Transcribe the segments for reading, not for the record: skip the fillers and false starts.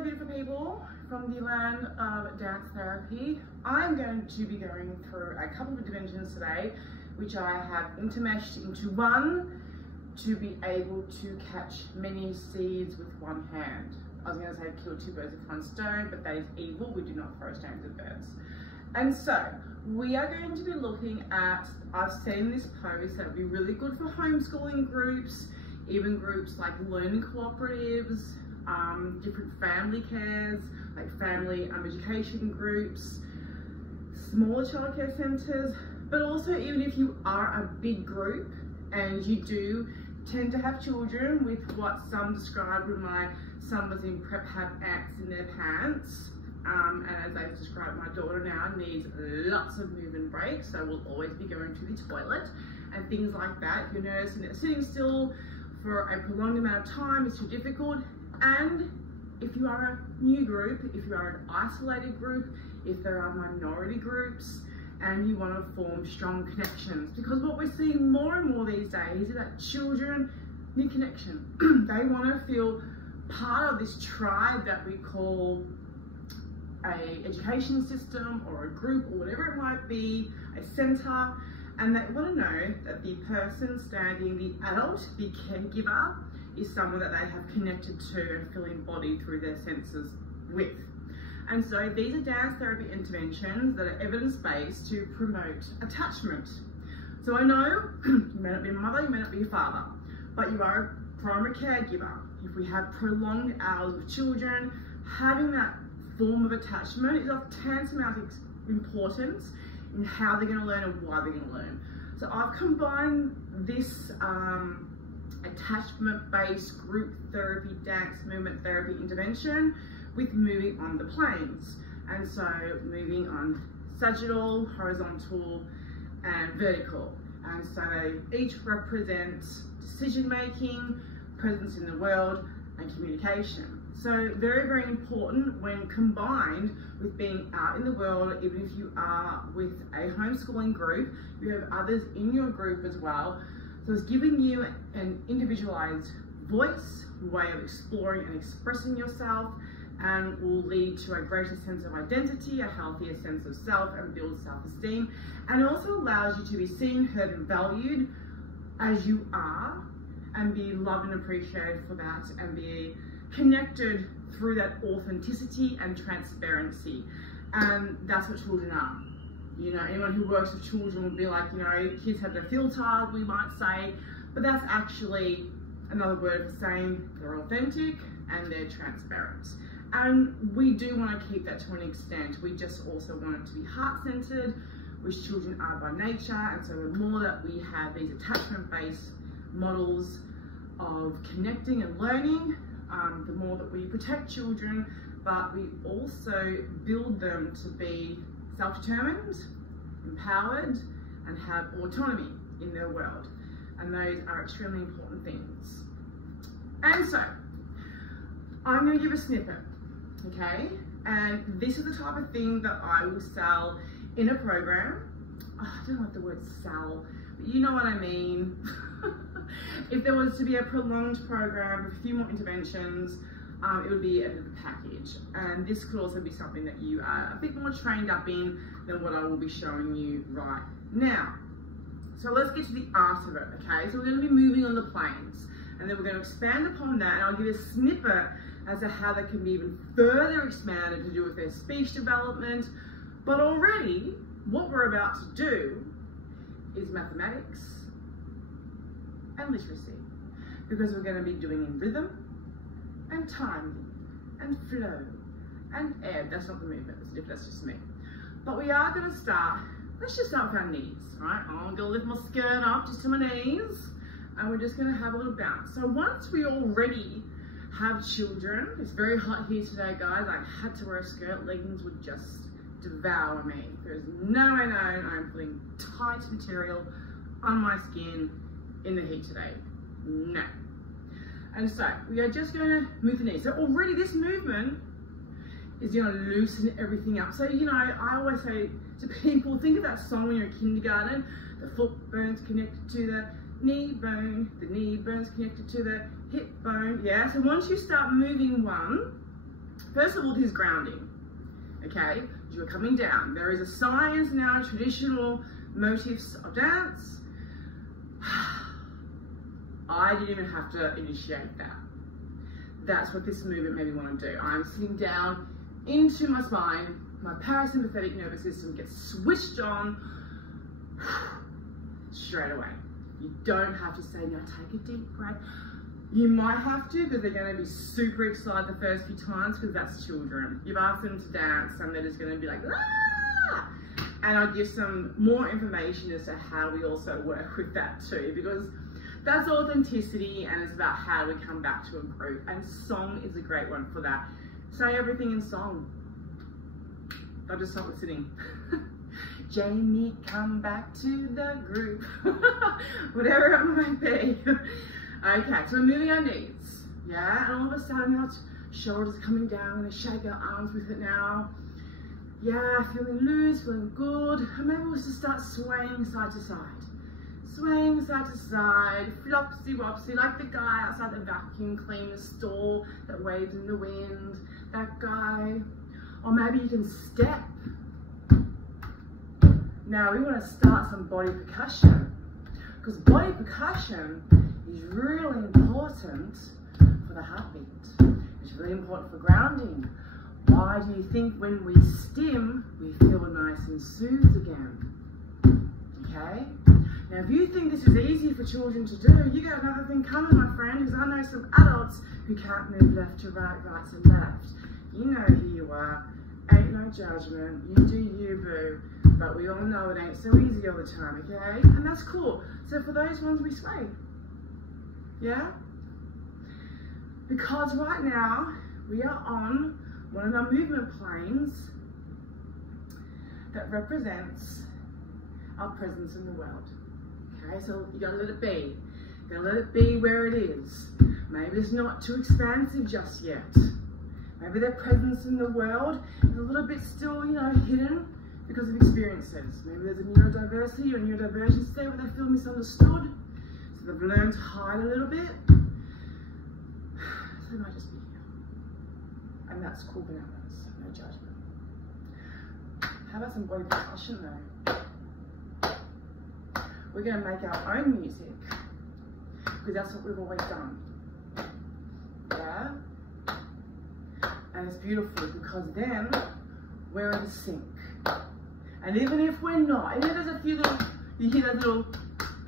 Hello beautiful people from the land of dance therapy. I'm going to be going through a couple of dimensions today, which I have intermeshed into one to be able to catch many seeds with one hand. I was going to say kill two birds with one stone, but that is evil. We do not throw stones at birds. And so we are going to be looking at, I've seen this pose that would be really good for homeschooling groups, even groups like learning cooperatives, different family cares, like family education groups, smaller childcare centres, but also even if you are a big group and you do tend to have children with what some described when my son was in prep have ants in their pants, and as I described, my daughter now needs lots of movement breaks, so we'll always be going to the toilet and things like that. If you're noticing that sitting still for a prolonged amount of time is too difficult, and if you are a new group, if you are an isolated group, if there are minority groups, and you want to form strong connections, because what we're seeing more and more these days is that children need connection. They want to feel part of this tribe that we call a education system or a group or whatever it might be, a centre, and they want to know that the person standing, the adult, the caregiver, is someone that they have connected to and feel embodied through their senses with. And so these are dance therapy interventions that are evidence-based to promote attachment. So I know you may not be a mother, you may not be a father, but you are a primary caregiver. If we have prolonged hours with children, having that form of attachment is of tantamount importance in how they're going to learn and why they're going to learn. So I've combined this attachment-based group therapy, dance movement therapy intervention with moving on the planes. And so moving on sagittal, horizontal, and vertical. And so they each represent decision-making, presence in the world, and communication. So very, very important when combined with being out in the world, even if you are with a homeschooling group, you have others in your group as well. So it's giving you an individualized voice, way of exploring and expressing yourself, and will lead to a greater sense of identity, a healthier sense of self, and build self-esteem. And it also allows you to be seen, heard, and valued as you are, and be loved and appreciated for that, and be connected through that authenticity and transparency. And that's what children are. You know, anyone who works with children will be like, you know, kids have their filter, we might say, but that's actually another word for saying they're authentic and they're transparent. And we do want to keep that to an extent. We just also want it to be heart-centered, which children are by nature. And so the more that we have these attachment-based models of connecting and learning, the more that we protect children, but we also build them to be self-determined, empowered, and have autonomy in their world. And those are extremely important things. And so, I'm going to give a snippet, okay? And this is the type of thing that I will sell in a program. Oh, I don't like the word sell, but you know what I mean. If there was to be a prolonged program with a few more interventions, it would be a package. And this could also be something that you are a bit more trained up in than what I will be showing you right now. So let's get to the art of it, okay? So we're going to be moving on the planes, and then we're going to expand upon that, and I'll give you a snippet as to how they can be even further expanded to do with their speech development. But already, what we're about to do is mathematics and literacy, because we're going to be doing in rhythm and timing and flow and ebb. That's not the movement, that's just me. But we are going to start, let's just start with our knees, right? I'm going to lift my skirt up just to my knees, and we're just going to have a little bounce. So once we already have children, it's very hot here today, guys. I had to wear a skirt, leggings would just devour me. There's no way known I'm putting tight material on my skin in the heat today. No. And so we are just going to move the knees. So already this movement is going to loosen everything up. So, you know, I always say to people, think of that song when you're in kindergarten, the foot bone's connected to the knee bone's connected to the hip bone. Yeah, so once you start moving one, First of all, this is grounding, okay? You're coming down. There is a science now, traditional motifs of dance. I didn't even have to initiate that. That's what this movement made me want to do. I'm sitting down into my spine, my parasympathetic nervous system gets switched on straight away. You don't have to say, now take a deep breath. You might have to, because they're going to be super excited the first few times, because that's children. You've asked them to dance and they're just going to be like, ah! And I'll give some more information as to how we also work with that too, because that's authenticity and it's about how we come back to a group. And song is a great one for that. Say everything in song. I'll just stop listening. Jamie, come back to the group. Whatever it might be. Okay, so we're moving our knees. Yeah, and all of a sudden our shoulders coming down. We're going to shake our arms with it now. Yeah, feeling loose, feeling good. And maybe we'll just start swaying side to side. Swaying side to side, flopsy wopsy, like the guy outside the vacuum cleaner store that waves in the wind. That guy. Or maybe you can step. Now we want to start some body percussion, because body percussion is really important for the heartbeat. It's really important for grounding. Why do you think when we stim, we feel nice and soothed again? Okay? Now if you think this is easy for children to do, you got another thing coming, my friend, because I know some adults who can't move left to right, right to left. You know who you are. Ain't no judgment. You do you, boo. But we all know it ain't so easy all the time, okay? And that's cool. So for those ones, we sway. Yeah? Because right now, we are on one of our movement planes that represents our presence in the world. Okay, so you gotta let it be. You gotta let it be where it is. Maybe it's not too expansive just yet. Maybe their presence in the world is a little bit still, you know, hidden because of experiences. Maybe there's a neurodiversity or neurodivergence there where they feel misunderstood. So they've learned to hide a little bit. So they might just be here. And that's cool bananas, no judgment. How about some body percussion though? We're going to make our own music, because that's what we've always done. Yeah? And it's beautiful because then we're in sync. And even if we're not, even if there's a few little, you hear those little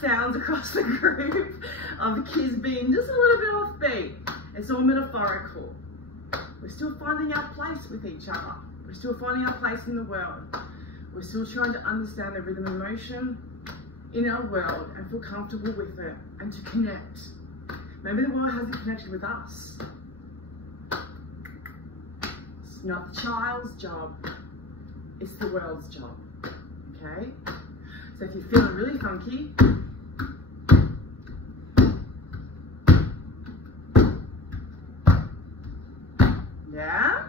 sounds across the group of the kids being just a little bit offbeat, it's all metaphorical. We're still finding our place with each other. We're still finding our place in the world. We're still trying to understand the rhythm and motion in our world and feel comfortable with it and to connect. Maybe the world hasn't connected with us. It's not the child's job, it's the world's job, okay? So if you're feeling really funky, yeah?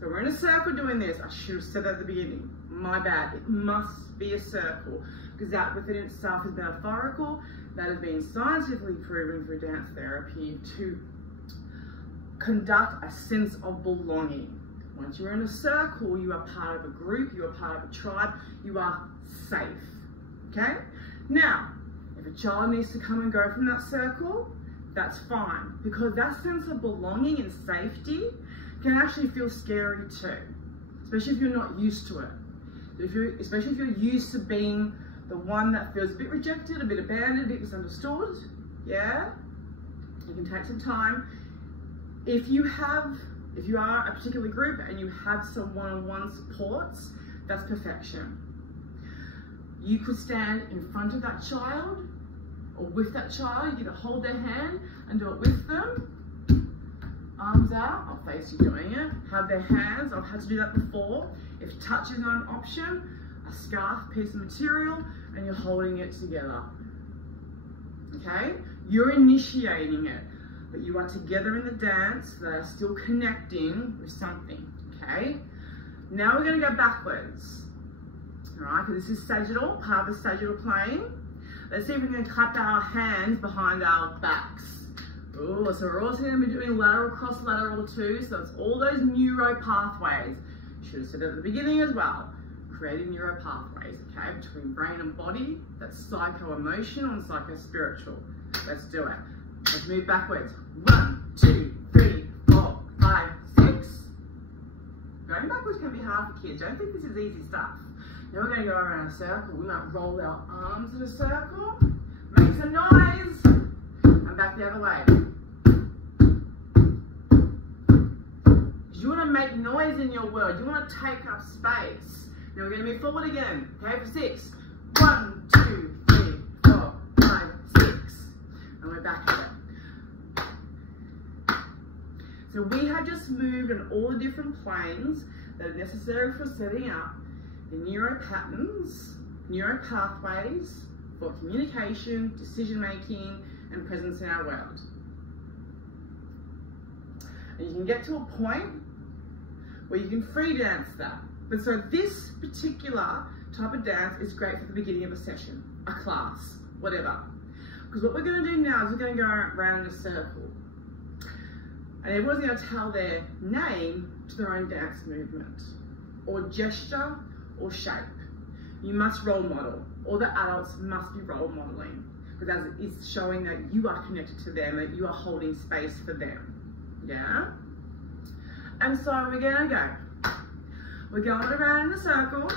So we're in a circle doing this. I should have said that at the beginning. My bad. It must be a circle, because that within itself is metaphorical. That has been scientifically proven through dance therapy to conduct a sense of belonging. Once you're in a circle, you are part of a group, you are part of a tribe, you are safe, okay? Now, if a child needs to come and go from that circle, that's fine, because that sense of belonging and safety can actually feel scary too, especially if you're not used to it. Especially if you're used to being the one that feels a bit rejected, a bit abandoned, a bit misunderstood, yeah? You can take some time. If you are a particular group and you have some one-on-one supports, that's perfection. You could stand in front of that child or with that child. You can hold their hand and do it with them. Arms out, I'll face you doing it. Have their hands, I've had to do that before. If touch is not an option, a scarf, piece of material, and you're holding it together. Okay? You're initiating it, but you are together in the dance. They are still connecting with something. Okay? Now we're going to go backwards. Alright, because this is sagittal, part of the sagittal plane. Let's see if we can clap our hands behind our backs. Ooh, so we're also going to be doing lateral cross lateral too. So it's all those neuro pathways. Should have said at the beginning as well. Creating neuro pathways, okay, between brain and body. That's psycho-emotional and psycho-spiritual. Let's do it. Let's move backwards. 1, 2, 3, 4, 5, 6. Going backwards can be hard for kids. Don't think this is easy stuff. Now we're going to go around a circle. We might roll our arms in a circle. Make some noise. And back the other way. You want to make noise in your world. You want to take up space. Now we're going to move forward again. Okay, for 6. 1, 2, 3, 4, 5, 6. And we're back again. So we have just moved on all the different planes that are necessary for setting up the neuro patterns, neuro pathways for communication, decision making, and presence in our world. And you can get to a point where you can free dance that. But so this particular type of dance is great for the beginning of a session, a class, whatever. Because what we're going to do now is we're going to go around in a circle. And everyone's going to tell their name to their own dance movement, or gesture, or shape. You must role model. All the adults must be role modeling, because it's showing that you are connected to them, that you are holding space for them. Yeah? And so we're going to go. We're going around in a circle.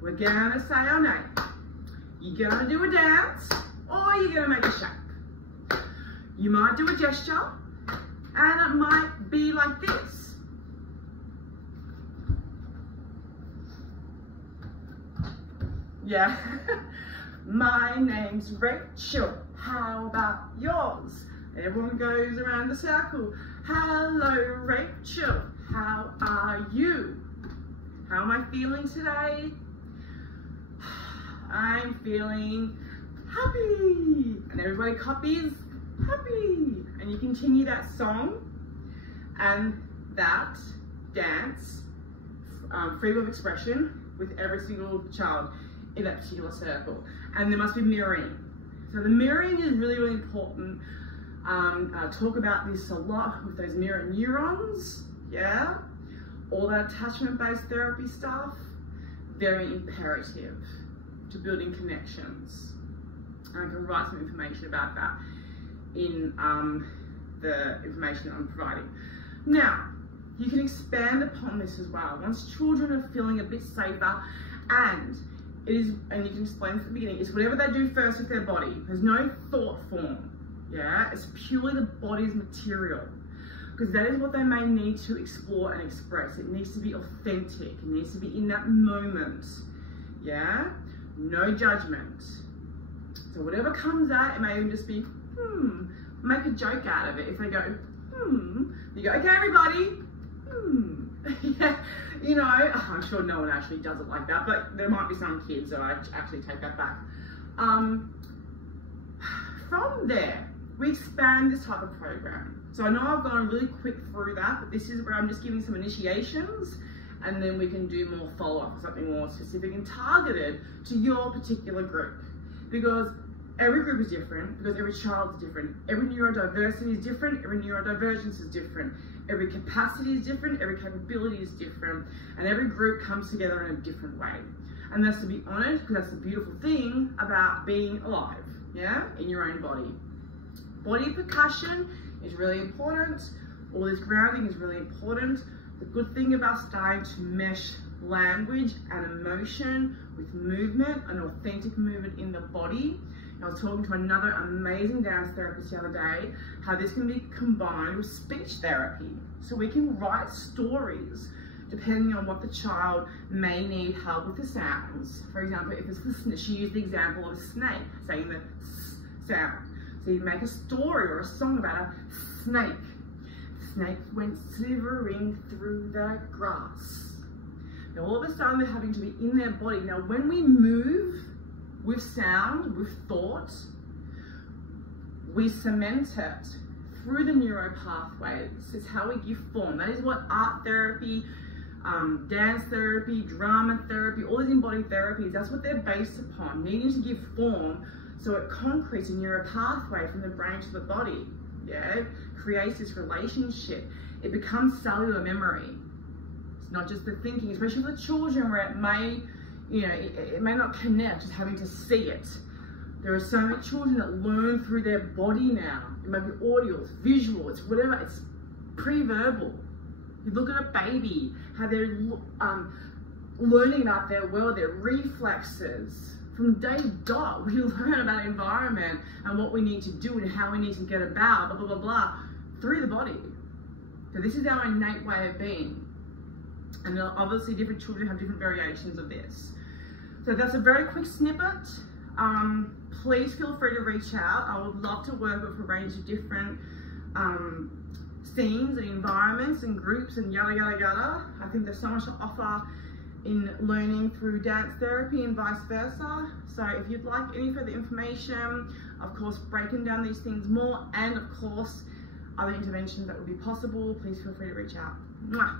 We're going to say our name. You're going to do a dance, or you're going to make a shape. You might do a gesture, and it might be like this. Yeah. My name's Rachel. How about yours? Everyone goes around the circle. Hello, Rachel. How are you? How am I feeling today? I'm feeling happy. And everybody copies happy. And you continue that song and that dance, freedom of expression with every single child in that particular circle. And there must be mirroring. So the mirroring is really, really important. I talk about this a lot with those mirror neurons, yeah? All that attachment-based therapy stuff, very imperative to building connections. And I can write some information about that in the information that I'm providing. Now, you can expand upon this as well. Once children are feeling a bit safer, and you can explain at the beginning, it's whatever they do first with their body. There's no thought form, yeah? It's purely the body's material. Because that is what they may need to explore and express. It needs to be authentic. It needs to be in that moment, yeah? No judgment. So whatever comes out, it may even just be, make a joke out of it. If they go, you go, okay, everybody, yeah, you know, I'm sure no one actually does it like that, but there might be some kids that I actually take that back. From there, we expand this type of program. So I know I've gone really quick through that, but this is where I'm just giving some initiations, and then we can do more follow-up, something more specific and targeted to your particular group. Because every group is different, because every child is different. Every neurodiversity is different, every neurodivergence is different. Every capacity is different, every capability is different, and every group comes together in a different way. And that's to be honest, because that's the beautiful thing about being alive, yeah, in your own body. Body percussion is really important. All this grounding is really important. The good thing about starting to mesh language and emotion with movement, an authentic movement in the body. I was talking to another amazing dance therapist the other day, how this can be combined with speech therapy. So we can write stories depending on what the child may need help with the sounds. For example, if it's she used the example of a snake, saying the S sound. So you make a story or a song about a snake. Snake went slithering through the grass. Now all of a sudden they're having to be in their body. Now when we move with sound, with thought, we cement it through the neuro pathways. It's how we give form. That is what art therapy, dance therapy, drama therapy, all these embodied therapies, that's what they're based upon, needing to give form so it concretes a neuro pathway from the brain to the body. yeah, creates this relationship. It becomes cellular memory. It's not just the thinking, especially for the children where it may, you know, it may not connect, just having to see it. There are so many children that learn through their body now. It may be audio, it's visual, it's whatever, it's pre-verbal. You look at a baby, how they're learning about their world, their reflexes. From day dot, we learn about environment and what we need to do and how we need to get about, blah, blah, blah, blah, through the body. So this is our innate way of being. And obviously different children have different variations of this. So that's a very quick snippet. Please feel free to reach out. I would love to work with a range of different scenes and environments and groups and yada, yada, yada. I think there's so much to offer in learning through dance therapy and vice versa. So if you'd like any further information, of course, breaking down these things more, and of course, other interventions that would be possible, please feel free to reach out. Mwah.